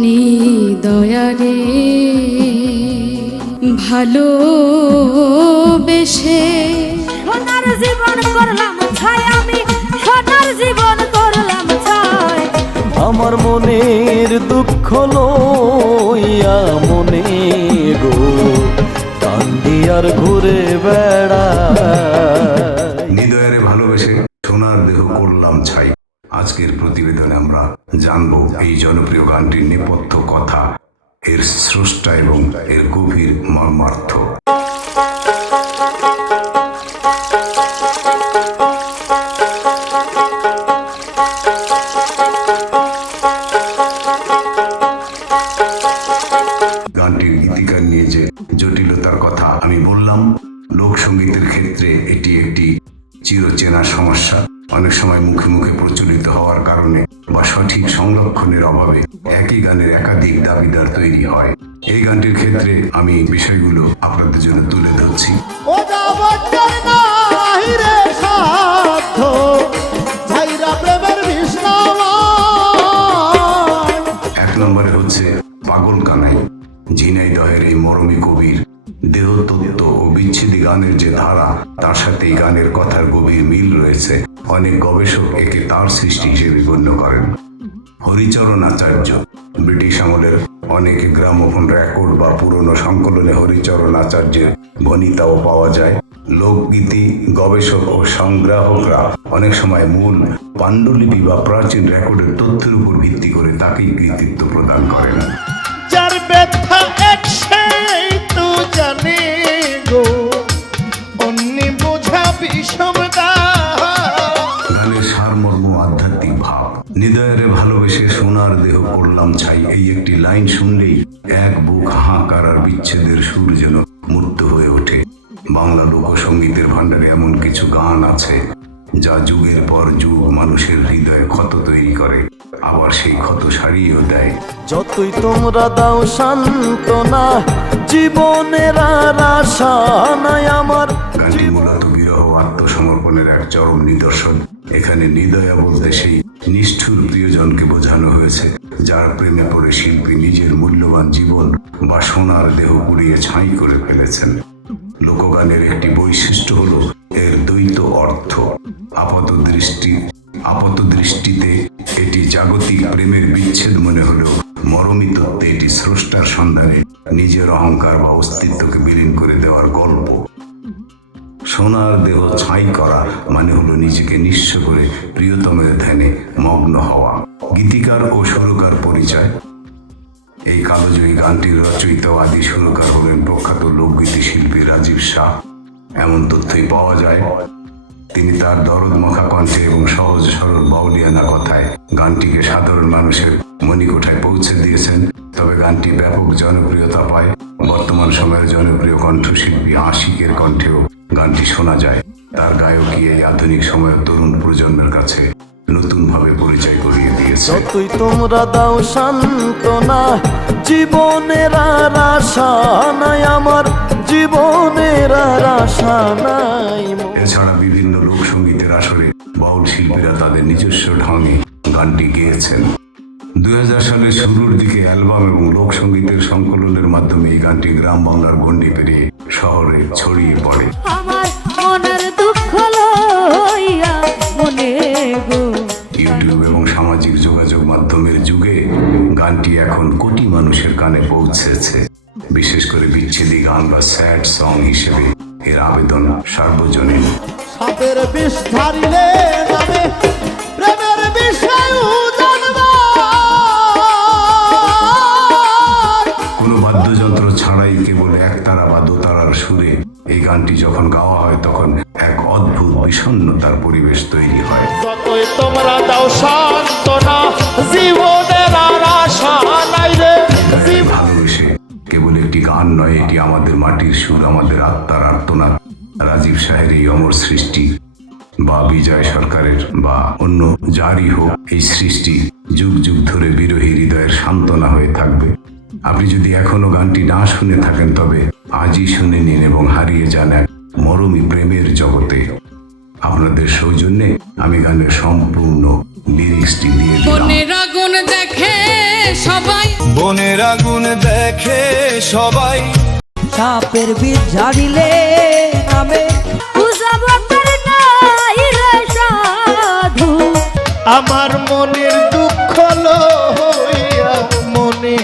নিদয়ারে ভালোবেসে সোনার জীবন করলাম ছাই, আমি সোনার জীবন করলাম ছাই। আমার মনের দুঃখ লইয়া মনে গো কান্দি আর ঘুরে বেড়াই। নিদয়ারে ভালোবেসে সোনার দেহ করলাম ছাই। আজকের প্রতিবেদনে আমরা জানবো এই জনপ্রিয় গানটির নেপথ্য কথা, এর স্রষ্টা এবং এর গভীর মর্মার্থ। গানটির গীতিকার নিয়ে যে জটিলতার কথা আমি বললাম, লোকসঙ্গীতের ক্ষেত্রে এটি একটি চিরচেনা সমস্যা। অনেক সময় মুখে মুখে প্রচলিত হওয়ার কারণে বা সঠিক সংরক্ষণের অভাবে একই গানের একাধিক দাবিদার তৈরি হয়। এই গানটির ক্ষেত্রে আমি বিষয়গুলো আপনাদের জন্য তুলে ধরছি। এক নম্বরে হচ্ছে পাগল কানাই। ঝিনাইদহের এই মরমী কবির দেহতত্ত্ব ও বিচ্ছেদী গানের যে ধারা, তার সাথে এই গানের কথার গভীর মিল রয়েছে। অনেক গবেষক একে তার সৃষ্টি হিসেবে গণ্য করেন। হরিচরণ আচার্য, ব্রিটিশ আমলের অনেক গ্রামোফোন রেকর্ড বা পুরনো সংকলনে হরিচরণ আচার্যের ভণিতাও পাওয়া যায়। লোকগীতি গবেষক ও সংগ্রাহকরা অনেক সময় মূল পাণ্ডুলিপি বা প্রাচীন রেকর্ডের তথ্যের উপর ভিত্তি করে তাকেই কৃতিত্ব প্রদান করেন। যার ব্যথা এক সেই তো জানে গো, অন্যে বোঝা বিষম গানের সারমর্ম আধ্যাত্মিক ভাব। নিদয়ারে ভালোবেসে সোনার দেহ করলাম ছাই, এই একটি লাইন শুনলেই এক বুক হাহাকার আর বিচ্ছেদের সুর যেন মূর্ত হয়ে ওঠে। বাংলা লোকসঙ্গীতের ভাণ্ডারে এমন কিছু গান আছে যা যুগের পর যুগ মানুষের হৃদয়ে ক্ষত তৈরি করে, আবার সেই ক্ষত সারিয়েও দেয়। যতই তোমরা দাও সান্ত্বনা, জীবনের আর আশা নাই আমার। গানটি মূলত বিরহ আত্মসমর্পণের এক চরম নিদর্শন। এখানে নিদয়া বলতে সেই নিষ্ঠুর প্রিয়জনকে বোঝানো হয়েছে, যার প্রেমে পড়ে শিল্পী নিজের মূল্যবান জীবন বা সোনার দেহ পুড়িয়ে ছাই করে ফেলেছেন। লোকগানের একটি বৈশিষ্ট্য হলো এর দ্বৈত অর্থ। আপাত দৃষ্টিতে এটি জাগতিক প্রেমের বিচ্ছেদ মনে হলেও মরমী তত্ত্বে এটি স্রষ্টার সন্ধানে নিজের অহংকার বা অস্তিত্বকে বিলীন করে দেওয়ার গল্প। সোনার দেহ ছাই করা মানে হলো নিজেকে নিঃস্ব করে প্রিয়তমের ধ্যানে মগ্ন হওয়া। গীতিকার ও সুরকার পরিচয়। এই কালজয়ী গানটির রচয়িতা ও আদি সুরকার হলেন প্রখ্যাত লোকগীতি শিল্পী রাজীব শাহ। এমন তথ্যই পাওয়া যায়। তিনি তার দরদ মাখা কণ্ঠে এবং সহজ সরল বাউলিয়ানা কথায় গানটিকে সাধারণ মানুষের মণিকোঠায় পৌঁছে দিয়েছেন। তবে গানটি ব্যাপক জনপ্রিয়তা পায়। বর্তমান সময়ের জনপ্রিয় কণ্ঠশিল্পী আশিকের কণ্ঠেও গানটি শোনা যায়। তার গায়কী এই আধুনিক সময়ের তরুণ প্রজন্মের কাছে নতুনভাবে পরিচয় করিয়ে দিয়েছে। যতই তোমরা দাও সান্ত্বনা, জীবনের আর আশা নাই আমার, জীবনের আর আশা নাই। এছাড়া বিভিন্ন লোকসঙ্গীতের আসরে বাউল শিল্পীরা তাদের নিজস্ব ঢঙে গানটি গেয়েছেন। 2000 সালের শুরুর দিকে অ্যালবাম এবং লোকসঙ্গীতের সংকলনের মাধ্যমে এই গানটি গ্রাম বাংলার গণ্ডি পেরিয়ে শহরে ছড়িয়ে পড়ে। আমার মনের দুঃখ লইয়া মনে গো। ইউটিউব এবং সামাজিক যোগাযোগ মাধ্যমের যুগে গানটি এখন কোটি মানুষের কানে পৌঁছেছে। বিশেষ করে বিচ্ছেদী গান বা স্যাড সং হিসেবে এর আবেদন সার্বজনীন। সাপের বিষ ধারিলে নামে প্রেমের বিষয় কোনো বাদ্যযন্ত্র ছাড়াই কেবল একতারা বা দোতারার সুরে এই গানটি যখন গাওয়া হয় তখন এক অদ্ভুত বিষণ্ণতার পরিবেশ তৈরি হয়। যতই তোমরা দাও সান্ত্বনা, জীবনের আর আশা নাই রে। ভালোবেসে কেবল একটি গান নয়, এটি আমাদের মাটির সুর, আমাদের আত্মার আর্তনাদ। রাজীব শাহের এই অমর সৃষ্টি বা বিজয় সরকারের বা অন্য যারই হোক, এই সৃষ্টি যুগ যুগ ধরে বিরোহী হৃদয়ের সান্ত্বনা হয়ে থাকবে। আপনি যদি এখনো গানটি না শুনে থাকেন তবে আজই শুনে নিন এবং হারিয়ে যান এক মরমী প্রেমের জগতে। আপনাদের সৌজন্যে আমি গানের সম্পূর্ণ লিরিক্সটি দিয়ে দিলাম। মনের আগুন দেখে সবাই বনের আগুন দেখে সবাই, সাপের বীজ ঝাড়িলে নামে বুঝাবতার নাই রে সাধু, আমার মনের দুঃখ লইয়া মনে